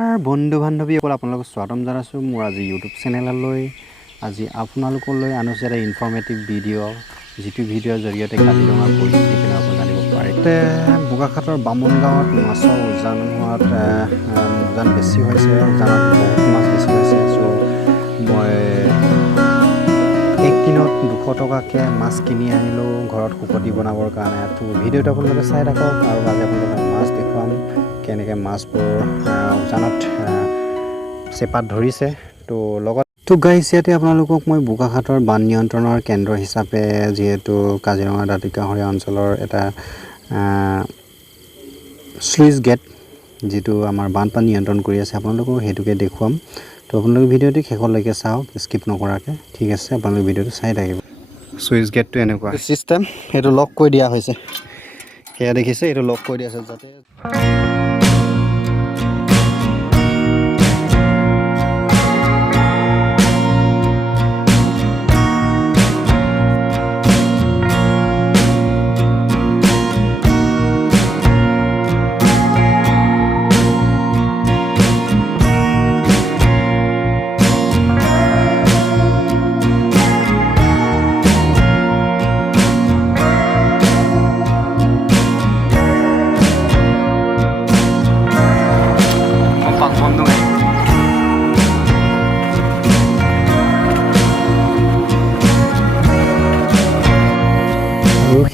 বন্ধু বান্ধৱীসকল আপোনালোকক স্বাগতম জনাইছোঁ মোৰ আজি ইউটিউব চেনেললৈ। আজি আপোনালোকলৈ আনিছোঁ এটা ইনফৰ্মেটিভ ভিডিঅ', যিটো ভিডিঅ'ৰ জৰিয়তে কাজিৰঙাৰ পৰিস্থিতি কেনেকুৱা জানিব পাৰে। বোকাখাটৰ বামুণ গাঁৱত মাছৰ উজান বেছি হৈছে, উজানত বহুত মাছ বেছি হৈছে। চ' মই একদিনত 200 টকাকৈ মাছ কিনি আনিলোঁ ঘৰত শুকতি বনাবৰ কাৰণে। তো ভিডিঅ'টো আপোনালোকে চাই থাকক আৰু আজি আপোনালোকে মাছ দেখুৱাম কেনেকৈ মাছবোৰ উজানত চেপাত ধৰিছে। তো লগত গাইছ ইয়াতে আপোনালোকক মই বোকাখাটৰ বান নিয়ন্ত্ৰণৰ কেন্দ্ৰ হিচাপে, যিহেতু কাজিৰঙা দাঁতিকাষৰীয়া অঞ্চলৰ এটা স্লুইচ গেট যিটো আমাৰ বানপানী নিয়ন্ত্ৰণ কৰি আছে, আপোনালোকক সেইটোকে দেখুৱাম। তো আপোনালোকে ভিডিঅ'টো শেষলৈকে চাওক, স্কিপ নকৰাকৈ। ঠিক আছে, আপোনালোকে ভিডিঅ'টো চাই থাকিব। চুইচ গেটটো এনেকুৱা চিষ্টেম, সেইটো লক কৰি দিয়া হৈছে। সেয়া দেখিছে, এইটো লক কৰি দিয়া আছে যাতে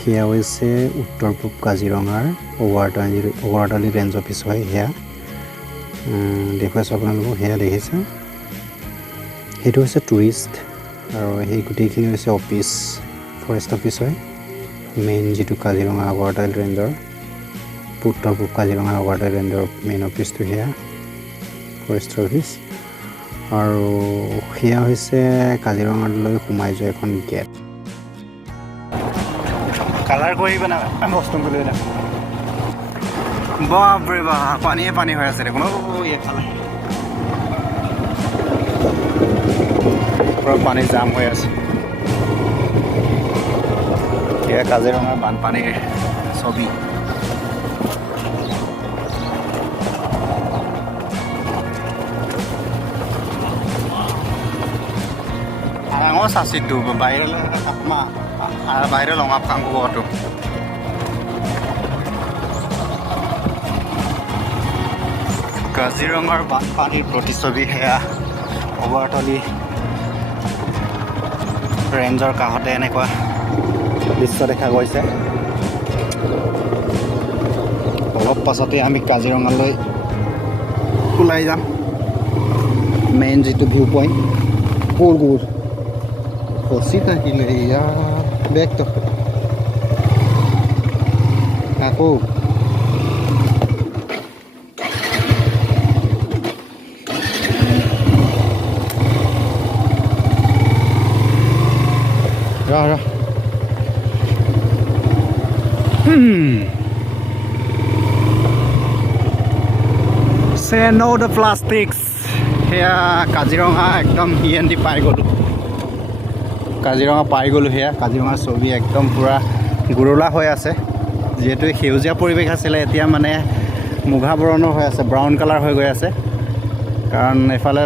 সেয়া হৈছে উত্তৰ পূব কাজিৰঙাৰ ওৱাৰতালি ৰেঞ্জ অফিচ হয়। সেয়া দেখুৱাইছোঁ আপোনালোকক, সেয়া দেখিছে। সেইটো হৈছে টুৰিষ্ট আৰু সেই গোটেইখিনি হৈছে অফিচ, ফৰেষ্ট অফিচ হয়। মেইন যিটো কাজিৰঙা ওৱাৰতালি ৰেঞ্জৰ, উত্তৰ পূব কাজিৰঙা ওৱাৰতালি ৰেঞ্জৰ মেইন অফিচটো সেয়া ফৰেষ্ট অফিচ। আৰু সেয়া হৈছে কাজিৰঙালৈ সোমাই যোৱা এখন গেট। কালাৰ কৰিব না বস্তু লৈ না বাপৰে বা, পানীয়ে পানী হৈ আছে দেখোন। এইফালে পুৰা পানী জাম হৈ আছে। এয়া কাজিৰঙাৰ বানপানীৰ ছবি। ডাঙৰ চাচিটো বাহিৰলৈ বাহিৰে লঙা কাংকুটো কাজিৰঙাৰ বানপানীৰ প্ৰতিচ্ছবি। সেয়া ওৱাৰতালি ৰেঞ্জৰ কাষতে এনেকুৱা দৃশ্য দেখা গৈছে। অলপ পাছতে আমি কাজিৰঙালৈ ওলাই যাম। মেইন যিটো ভিউ পইণ্ট গোল ফচি থাকিলে ইয়াৰ বেগটো আকৌ Say no to plastics. সেয়া কাজিৰঙা একদম END পাই গ'লোঁ। কাজিৰঙা পাই গ'লোঁ। সেয়া কাজিৰঙাৰ ছবি একদম পূৰা গুৰলা হৈ আছে। যিহেতু সেউজীয়া পৰিৱেশ আছিলে, এতিয়া মানে মুগা বৰণৰ হৈ আছে, ব্ৰাউন কালাৰ হৈ গৈ আছে। কাৰণ এইফালে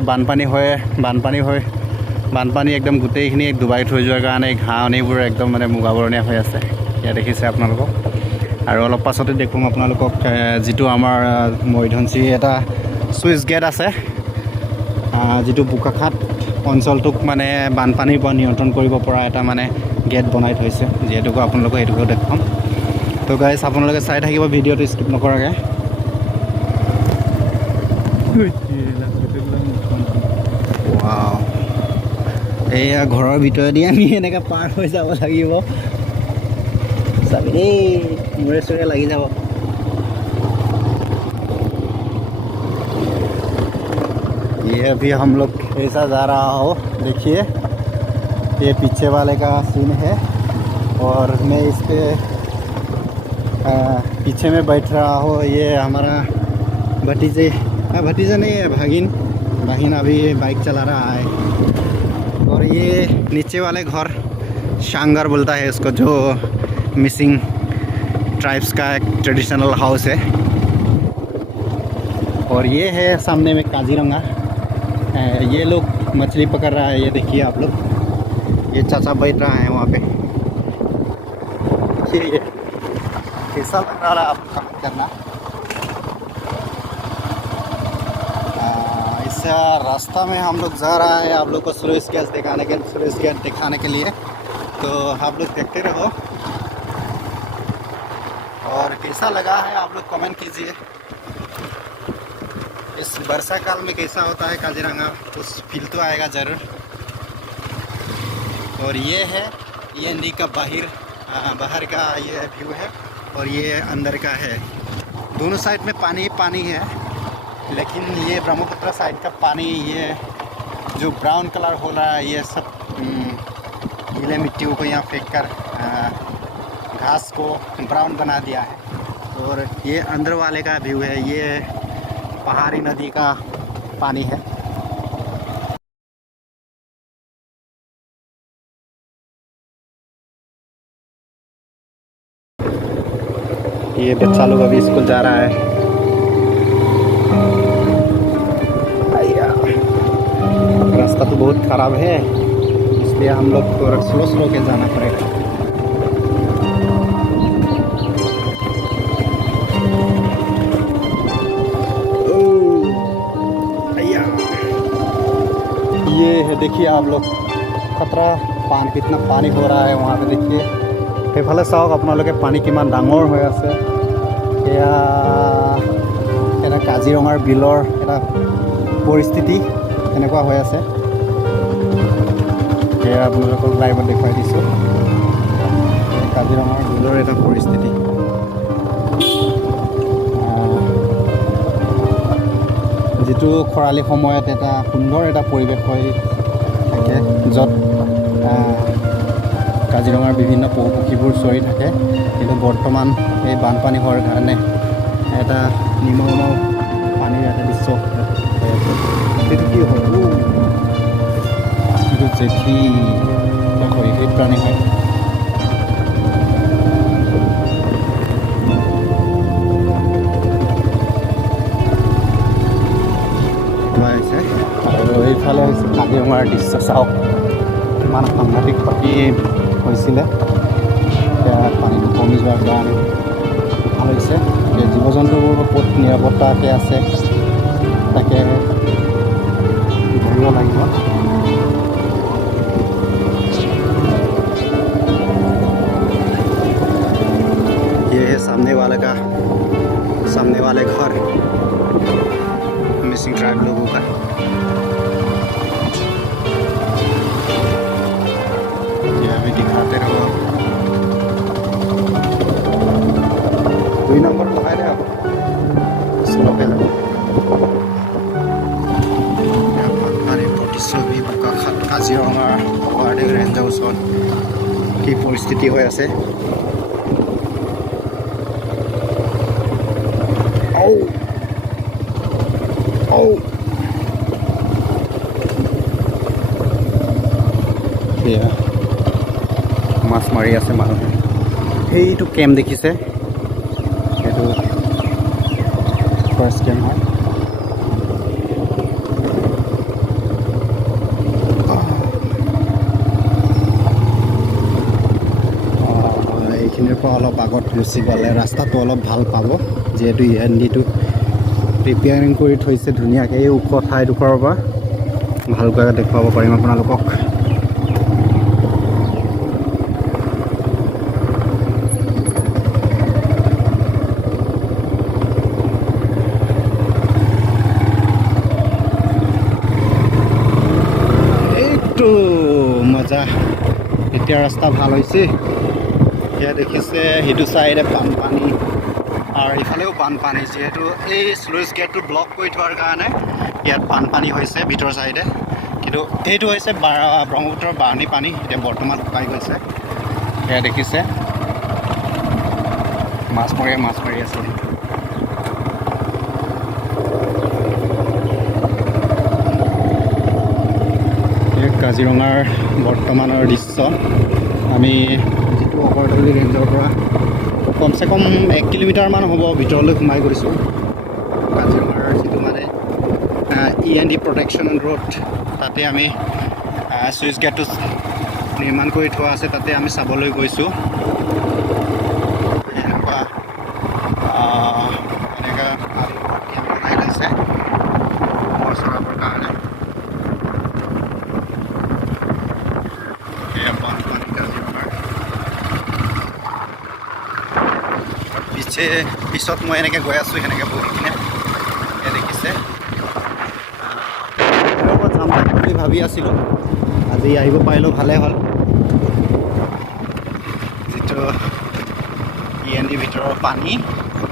বানপানী একদম গোটেইখিনি ডুবাই থৈ যোৱাৰ কাৰণে ঘাঁহনিবোৰ একদম মানে মুগা বৰণীয়া হৈ আছে। এয়া দেখিছে আপোনালোকক। আৰু অলপ পাছতে দেখুৱাম আপোনালোকক যিটো আমাৰ মৈধনশী এটা চুইচ গেট আছে, যিটো বোকাখাট অঞ্চলটোক মানে বানপানীৰ পৰা নিয়ন্ত্ৰণ কৰিব পৰা এটা মানে গেট বনাই থৈছে। যিহেতু আপোনালোকক সেইটোকে দেখুৱাম। তো গাইছ, আপোনালোকে চাই থাকিব ভিডিঅ'টো স্কিপ নকৰাকৈ। এইয়া ঘৰৰ ভিতৰেদি আমি এনেকৈ পাৰ হৈ যাব লাগিব। চাবি দেই, মূৰে চূৰে লাগি যাব। ये अभी हम लोग ऐसा जा रहा हो, देखिए ये पीछे वाले का सीन है और मैं इसके पीछे में बैठ रहा हूँ। ये हमारा भतीजा नहीं है, भागिन अभी बाइक चला रहा है। और ये नीचे वाले घर शांगर बोलता है इसको, जो मिसिंग ट्राइब्स का एक ट्रेडिशनल हाउस है। और ये है सामने में काजीरंगा। ये लोग मछली पकड़ रहा है, ये देखिए आप लोग, ये चाचा बैठ रहा है वहाँ पे। देखिए ये कैसा लग रहा है आपको काम करना। इस रास्ता में हम लोग जा रहा है आप लोग को स्लुइस गेट दिखाने के लिए, तो आप लोग देखते रहो। और कैसा लगा है आप लोग कमेंट कीजिए। इस वर्षा काल में कैसा होता है काजीरंगा, कुछ फील तो आएगा ज़रूर। और ये है, ये नदी का बाहर का ये व्यू है, और ये अंदर का है। दोनों साइड में पानी ही पानी है, लेकिन ये ब्रह्मपुत्र साइड का पानी, ये जो ब्राउन कलर हो रहा है, ये सब गीले मिट्टियों को यहाँ फेंक कर घास को ब्राउन बना दिया है। और ये अंदर वाले का व्यू है, ये पहाड़ी नदी का पानी है। ये बच्चा लोग अभी स्कूल जा रहा है। रास्ता तो बहुत ख़राब है, इसलिए हम लोग को स्लो के जाना पड़ेगा। ये है, देखिए आप लोग खतरा कितना पानी हो रहा है वहाँ पे। देखिए সেইফালে চাওক আপোনালোকে পানী কিমান ডাঙৰ হৈ আছে। এটা কাজিৰঙাৰ বিলৰ এটা পৰিস্থিতি এনেকুৱা হৈ আছে। সেয়া আপোনালোকক লাইভত দেখুৱাই দিছোঁ, কাজিৰঙাৰ বিলৰ এটা পৰিস্থিতি। যিটো খৰালি সময়ত এটা সুন্দৰ এটা পৰিৱেশ হৈ থাকে, য'ত কাজিৰঙাৰ বিভিন্ন পশু পক্ষীবোৰ চৰি থাকে। কিন্তু বৰ্তমান এই বানপানী হোৱাৰ কাৰণে এটা নিমখ পানীৰ এটা দৃশ্য হৈ আছে। সেইটো কি হয়, কিন্তু জেঠী শৈশৱ প্ৰাণী হয়। আৰু এইফালে হৈছে কাজিৰঙাৰ দৃশ্য চাওক, কিমান সাংঘাতিক ক্ষতি হৈছিলে। এতিয়া পানীটো কমি যোৱাৰ কাৰণে ভাল হৈছে। জীৱ জন্তুবোৰ ক'ত নিৰাপত্তাকৈ আছে তাকে ধৰিব লাগিব। ये है सामने वाले घर मिसिंग ट्राइब लोगों का। ये अभी दिखाते रहो। 2 नंबर लगाए रहे आप स्लो पे लगो। বকakhat কাজিৰঙাৰ ৱাৰ্ডিং ৰেঞ্জৰ ওচৰত কি পৰিস্থিতি হৈ আছে। মাছ মাৰি আছে মানুহে। সেইটো কেম্প দেখিছে, সেইটো ফাৰ্ষ্ট কেম্প হয়। এইখিনিৰ পৰা অলপ আগত গুচি গ'লে ৰাস্তাটো অলপ ভাল পাব, যিহেতু ইয়ানদিটো প্ৰিপেয়াৰিং কৰি থৈছে ধুনীয়াকৈ। এই ওখ ঠাইডোখৰৰ পৰা ভালকৈ দেখুৱাব পাৰিম আপোনালোকক। মজা, এতিয়া ৰাস্তা ভাল হৈছে। এতিয়া দেখিছে সেইটো চাইডে বানপানী আৰু ইফালেও বানপানী, যিহেতু এই স্লুইচ গেটটো ব্লক কৰি থোৱাৰ কাৰণে ইয়াত বানপানী হৈছে ভিতৰ চাইডে। কিন্তু এইটো হৈছে ব্ৰহ্মপুত্ৰৰ বাঢ়নী পানী, এতিয়া বৰ্তমান শুকাই গৈছে। সেয়া দেখিছে মাছ মাৰি আছে। কাজিৰঙাৰ বৰ্তমানৰ দৃশ্য। আমি যিটো অগৰতলী ৰেঞ্জৰ পৰা কমচে কম 1 কিলোমিটাৰমান হ'ব ভিতৰলৈ সোমাই গৈছোঁ। কাজিৰঙাৰ যিটো মানে E&D প্ৰটেকশ্যন ৰোড তাতে আমি চুইচ গেটটো নিৰ্মাণ কৰি থোৱা আছে, তাতে আমি চাবলৈ গৈছোঁ। এনেকুৱা বনাই লৈছে চৰাবৰ কাৰণে। এয়া বানপানী কাজিৰঙাৰ পিছত মই এনেকৈ গৈ আছোঁ, সেনেকৈ বহি কিনে দেখিছে যাম বুলি ভাবি আছিলোঁ, আজি আহিব পাৰিলোঁ ভালে হ'ল। যিটো E&D ভিতৰৰ পানী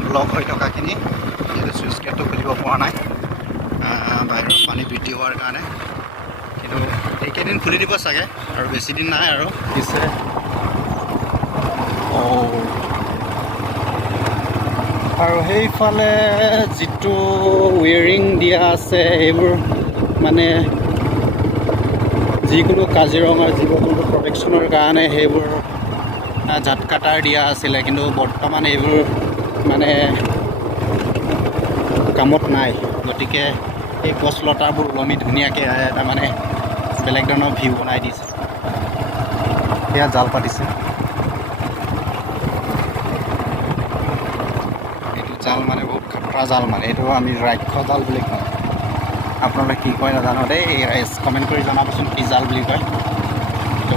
ব্লক হৈ থকাখিনি যিহেতু চুইচ গেটটো খুলিব পৰা নাই বাহিৰৰ পানী বৃদ্ধি হোৱাৰ কাৰণে, কিন্তু এইকেইদিন খুলি দিব চাগে আৰু বেছি দিন নাই আৰু পিছে। আৰু সেইফালে যিটো ৱেৰিং দিয়া আছে এইবোৰ মানে যিকোনো কাজিৰঙাৰ জীৱ জন্তু প্ৰটেকশ্যনৰ কাৰণে সেইবোৰ ঝাটকাটাৰ দিয়া আছিলে, কিন্তু বৰ্তমান এইবোৰ মানে কামত নাই। গতিকে এই গছ লতাবোৰ ওলমি ধুনীয়াকৈ এটা মানে বেলেগ ধৰণৰ ভিউ বনাই দিছে। সেয়া জাল পাতিছে, এইটো জাল মানে বহুত খাতৰা জাল, মানে এইটো আমি ৰাক্ষস জাল বুলি কওঁ। আপোনালোকে কি কয় নাজানো দেই, কমেণ্ট কৰি জনাবচোন কি জাল বুলি কয়।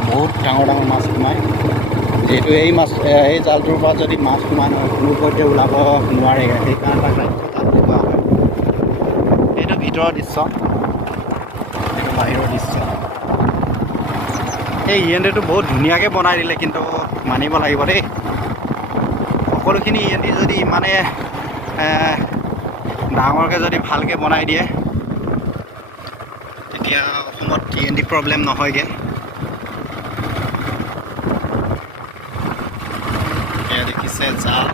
বহুত ডাঙৰ ডাঙৰ মাছ সোমায়, যিহেতু এই জালটোৰ পৰা যদি মাছ সোমাই নহয় কোনোপধ্যে ওলাব নোৱাৰে, সেইকাৰণে তাক ৰাক্ষস জাল বুলি কোৱা হয়। এইটো ভিতৰৰ দৃশ্য, এইটো বাহিৰৰ দৃশ্য। এই E&Dটো বহুত ধুনীয়াকৈ বনাই দিলে, কিন্তু মানিব লাগিব দেই, সকলোখিনি E&D যদি ইমানে ডাঙৰকৈ যদি ভালকৈ বনাই দিয়ে তেতিয়া অসমত E&D প্ৰব্লেম নহয়গৈ। এয়া দেখিছে জাল,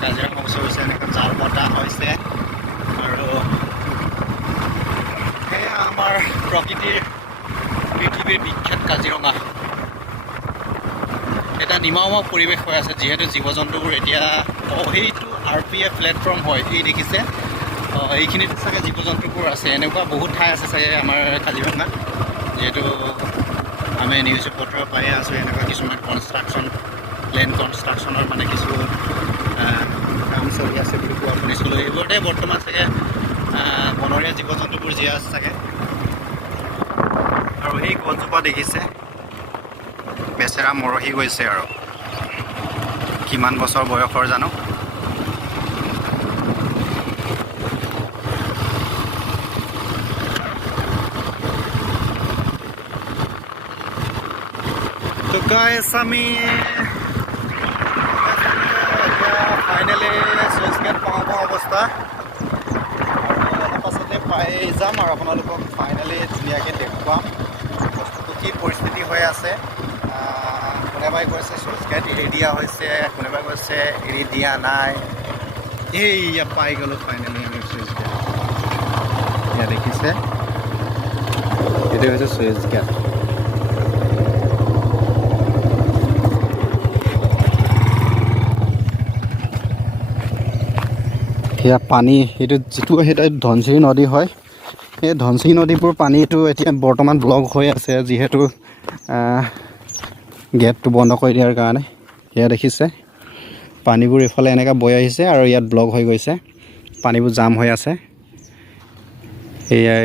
কাজিৰঙা ওচৰত এনেকৈ জাল পতা হৈছে। আৰু সেয়া আমাৰ পৃথিৱীৰ বিখ্যাত কাজিৰঙা। এটা নিমাওমা পৰিৱেশ হৈ আছে, যিহেতু জীৱ জন্তুবোৰ এতিয়া সেইটো RPF প্লেটফৰ্ম হয়, এই দেখিছে এইখিনিত চাগে জীৱ জন্তুবোৰ আছে। এনেকুৱা বহুত ঠাই আছে চাগে আমাৰ কাজিৰঙাত, যিহেতু আমি নিউজ পত্ৰ পায়ে আছোঁ এনেকুৱা কিছুমান লেণ্ড কনষ্ট্ৰাকশ্যনৰ মানে কিছু কাম চলি আছে বুলি কোৱা শুনিছিলোঁ। এইবোৰতে বৰ্তমান চাগে বনৰীয়া জীৱ জন্তুবোৰ জীয়াই আছে চাগে। আৰু সেই গছজোপা দেখিছে বেচেৰা মৰহি গৈছে, আৰু কিমান বছৰ বয়সৰ জানো। তো গাইছ আমি ফাইনেলি চুইচ গেট পাব অৱস্থা, আৰু অলপ পাছতে পাই যাম আৰু আপোনালোকক ফাইনেলি ধুনীয়াকৈ দেখুৱাম বস্তুটো কি পৰিস্থিতি হৈ আছে। কোনোবাই কৈছে চুইচ গেট এৰি দিয়া হৈছে, কোনোবাই কৈছে এৰি দিয়া নাই। এইয়া পাই গ'লোঁ ফাইনেলি আমি চুইচ গেট। এয়া দেখিছে, এইটো হৈছে চুইচ গেট। সেয়া পানী, যিটো ধনশিৰি নদী হয়, এই ধনশিৰি নদীবোৰ পানীটো এতিয়া বৰ্তমান ব্লক হৈ আছে, যিহেতু গেটটো বন্ধ কৰি দিয়াৰ কাৰণে। সেয়া দেখিছে পানীবোৰ এইফালে এনেকৈ বৈ আহিছে আৰু ইয়াত ব্লক হৈ গৈছে, পানীবোৰ জাম হৈ আছে।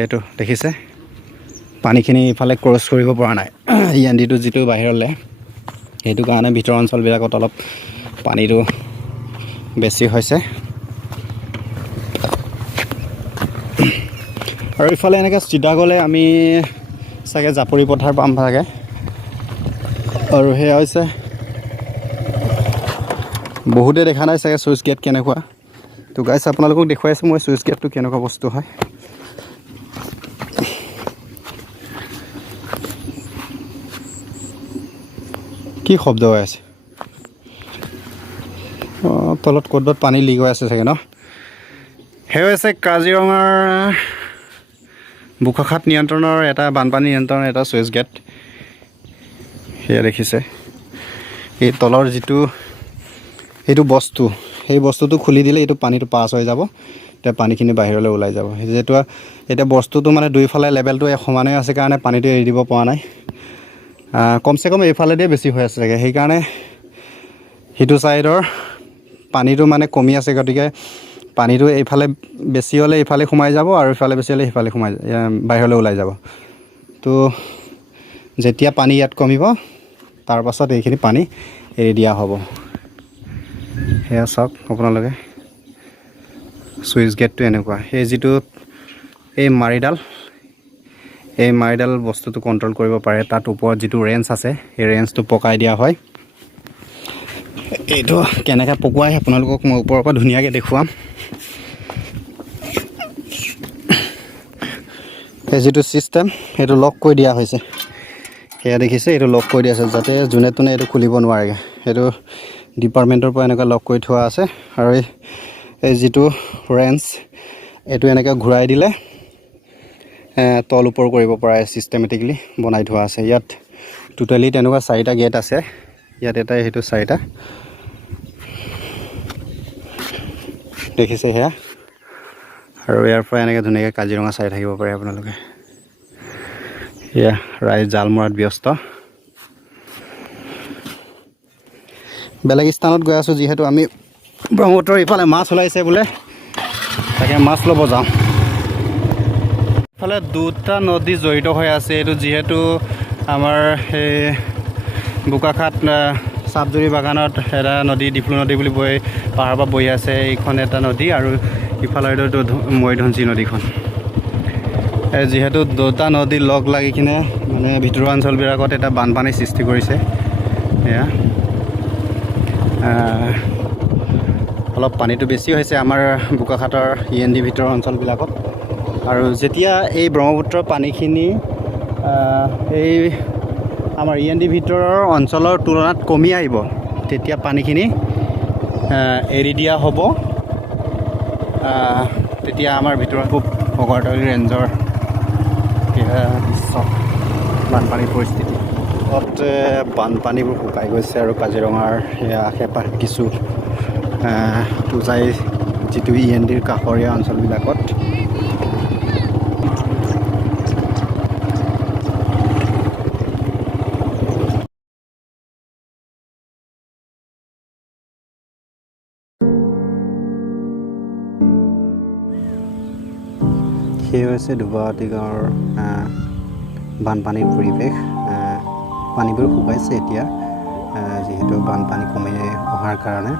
এইটো দেখিছে পানীখিনি ইফালে ক্ৰছ কৰিব পৰা নাই E&Dটো যিটো বাহিৰলৈ, সেইটো কাৰণে ভিতৰ অঞ্চলবিলাকত অলপ পানীটো বেছি হৈছে। আৰু ইফালে এনেকৈ চিধা গ'লে আমি চাগে জাপৰি পথাৰ পাম চাগে। আৰু সেয়া হৈছে বহুতে দেখা নাই চাগে চুইচ গেট কেনেকুৱা। তো গাইছ আপোনালোকক দেখুৱাইছোঁ মই চুইচ গেটটো কেনেকুৱা বস্তু হয়। কি শব্দ হৈ আছে? তলত ক'ত পানী লিক হৈ আছে চাগে ন। সেই হৈছে কাজিৰঙাৰ বোকাখাট নিয়ন্ত্ৰণৰ এটা বানপানী নিয়ন্ত্ৰণৰ এটা চুইচ গেট। সেয়া দেখিছে এই তলৰ যিটো বস্তু, সেই বস্তুটো খুলি দিলে এইটো পানীটো পাছ হৈ যাব। তেতিয়া পানীখিনি বাহিৰলৈ ওলাই যাব। যিহেতু এতিয়া বস্তুটো মানে দুইফালে লেভেলটো সমানেই আছে কাৰণে পানীটো এৰি দিব পৰা নাই। কমচে কম এইফালেদিয়ে বেছি হৈ আছে চাগে, সেইকাৰণে সিটো ছাইডৰ পানীটো মানে কমি আছে। গতিকে পানীটো এইফালে বেছি হ'লে এইফালে সোমাই যাব আৰু ইফালে বেছি হ'লে সিফালে সোমাই বাহিৰলৈ ওলাই যাব। তো যেতিয়া পানী ইয়াত কমিব তাৰ পাছত এইখিনি পানী এৰি দিয়া হ'ব। সেয়া চাওক আপোনালোকে, ছুইচ গেটটো এনেকুৱা। সেই যিটো এই মাৰিডাল বস্তুটো কণ্ট্ৰল কৰিব পাৰে। তাত ওপৰত যিটো ৰেঞ্জ আছে সেই ৰেঞ্জটো পকাই দিয়া হয়। এইটো কেনেকৈ পকোৱাই আপোনালোকক মই ওপৰৰ পৰা ধুনীয়াকৈ দেখুৱাম। এই যিটো ছিষ্টেম সেইটো লক কৰি দিয়া হৈছে, সেয়া দেখিছে, এইটো লক কৰি দিয়া আছে যাতে যোনে তোনে এইটো খুলিব নোৱাৰেগৈ। সেইটো ডিপাৰ্টমেণ্টৰ পৰা এনেকৈ লক কৰি থোৱা আছে। আৰু এই যিটো ৰেঞ্জ এইটো এনেকৈ ঘূৰাই দিলে তল ওপৰ কৰিব পৰা ছিষ্টেমেটিকলি বনাই থোৱা আছে। ইয়াত টোটেলি তেনেকুৱা 4টা গেট আছে। ইয়াত এটা, সেইটো 4টা দেখিছে সেয়া। আৰু ইয়াৰ পৰা এনেকৈ ধুনীয়াকৈ কাজিৰঙা চাই থাকিব পাৰে আপোনালোকে। এয়া ৰাইজ জাল মৰাত ব্যস্ত। বেলেগ স্থানত গৈ আছোঁ, যিহেতু আমি ব্ৰহ্মপুত্ৰৰ ইফালে মাছ ওলাইছে বোলে, তাকে মাছ ল'ব যাওঁ। ইফালে 2টা নদী জড়িত হৈ আছে। এইটো যিহেতু আমাৰ সেই বোকাখাট চাপজুৰি বাগানত এটা নদী, ডিফলু নদী বুলি পাহাৰৰ পৰা বৈ আছে। এইখন এটা নদী আৰু ইফালে এইটো মৰিধনশী নদীখন। যিহেতু 2টা নদী লগ লাগি কিনে মানে ভিতৰুৱা অঞ্চলবিলাকত এটা বানপানীৰ সৃষ্টি কৰিছে। এয়া অলপ পানীটো বেছি হৈছে আমাৰ বোকাখাটৰ END ভিতৰৰ অঞ্চলবিলাকত। আৰু যেতিয়া এই ব্ৰহ্মপুত্ৰৰ পানীখিনি এই আমাৰ END ভিতৰৰ অঞ্চলৰ তুলনাত কমি আহিব, তেতিয়া পানীখিনি এৰি দিয়া হ'ব। তেতিয়া আমাৰ ভিতৰত খুব অগৰতলী ৰেঞ্জৰ দৃশ্য, বানপানীৰ পৰিস্থিতি। তাত বানপানীবোৰ শুকাই গৈছে আৰু কাজিৰঙাৰ আশে পাশে কিছু পূজাই যিটো ENDৰ কাষৰীয়া অঞ্চলবিলাকত সেই হৈছে দুবাৱাটি গাঁৱৰ বানপানীৰ পৰিৱেশ। পানীবোৰ শুকাইছে এতিয়া, যিহেতু বানপানী কমি অহাৰ কাৰণে।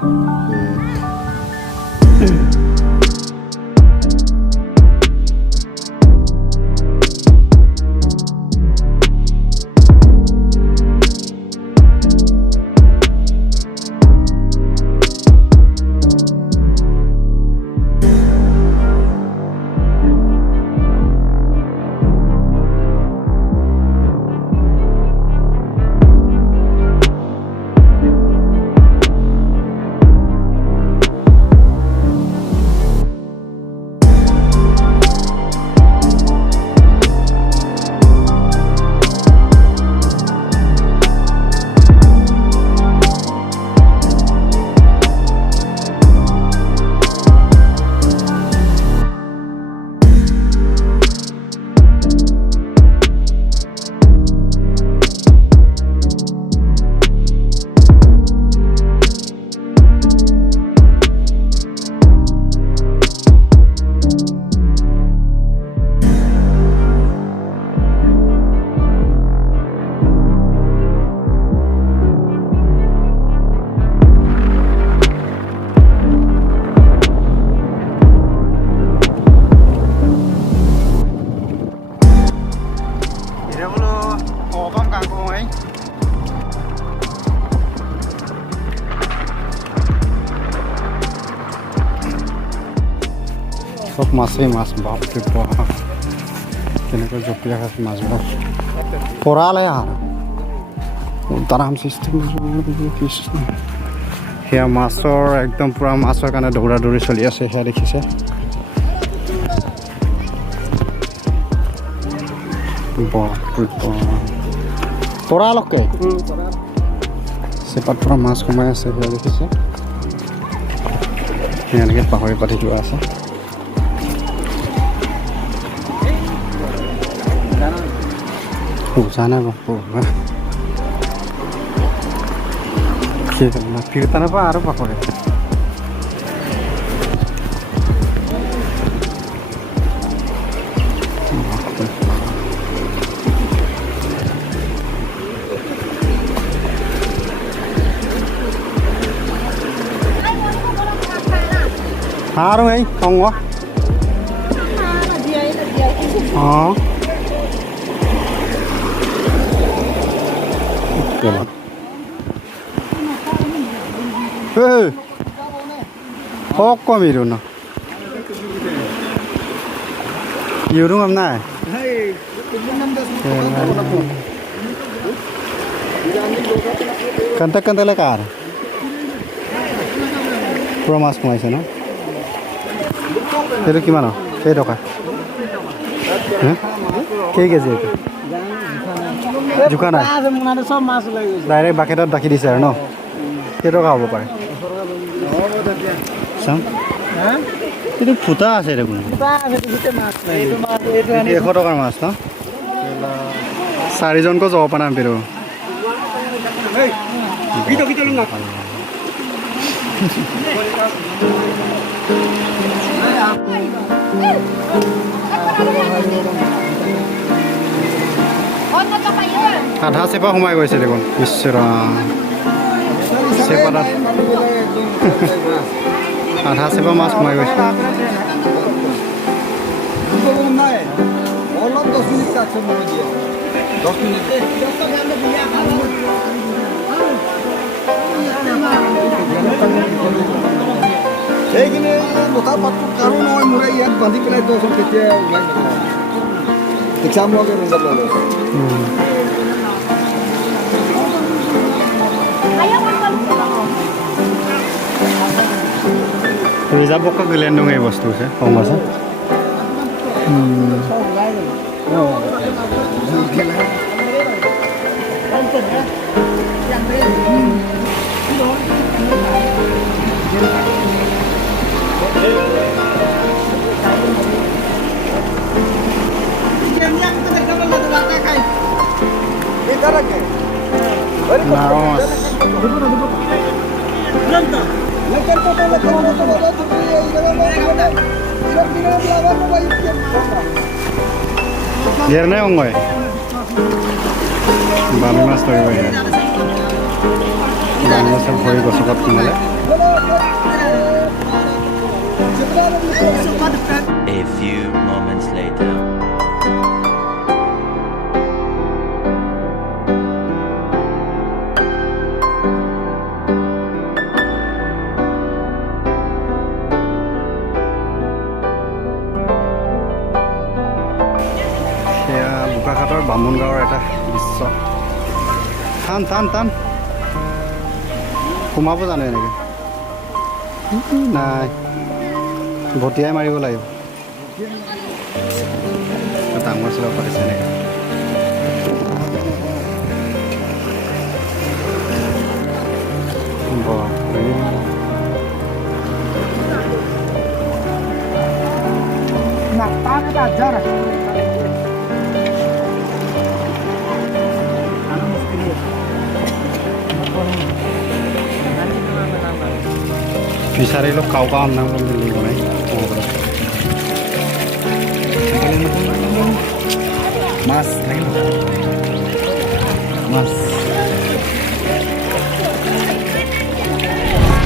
সব মাছেই মাছ, বাপৰে বাপ, কেনেকৈ জপিয়াই আছে মাছবোৰ। পৰালে তাৰাম চিষ্টেম। সেয়া মাছৰ একদম পূৰা মাছৰ কাৰণে দৌৰা দৌৰি চলি আছে, সেয়া দেখিছে। পৰালকে চেপাত পৰা মাছ সোমাই আছে, সেয়া দেখিছে। এনেকৈ পাহৰি পাতি লোৱা আছে। Sana bang Kirtan apa arah apa kore? Harum ấy, không quá. Kok miru no? Yuru ngam na? Kanta lekar. Promas kumaise no? Itu gimana? Kayak doka? Kayak gitu. Juga na? Direct bucket daki di sana no? Kayak doka apa pak? Sam? Itu puta আছে দেখুন itu 100 টাকার মাছ না চাৰিজনকো যাব পাৰা নাই পেৰো আধা চেপা সোমাই গৈছে দেখোন ঈশ্বৰা চেপাত আধা চেপা মাছ সোমাই গৈছে সেইখিনি কথা পাতো কাৰো নহয় মোৰে ইয়াত বান্ধি পেলাই দহজন কেতিয়া ওলাই নাযায় এক্সাম লগে ৰিজাল্ট ললে ৰিজাৰ্ভ বকা গলেন দং এই বস্তু আছে কম আছে biar nih ongoy bami mas tuh ya bami mas tuh boleh gosok kemana A few moments later. bokakhator বামুন গাঁৱৰ এটা দৃশ্য টান টান টান সোমাব জানো এনেকৈ নাই ভটিয়াই মাৰিব লাগিব ডাঙৰ চলাব পাৰিছে এনেকৈ Fisari lo kau kau nang beli mana? Mas, mas.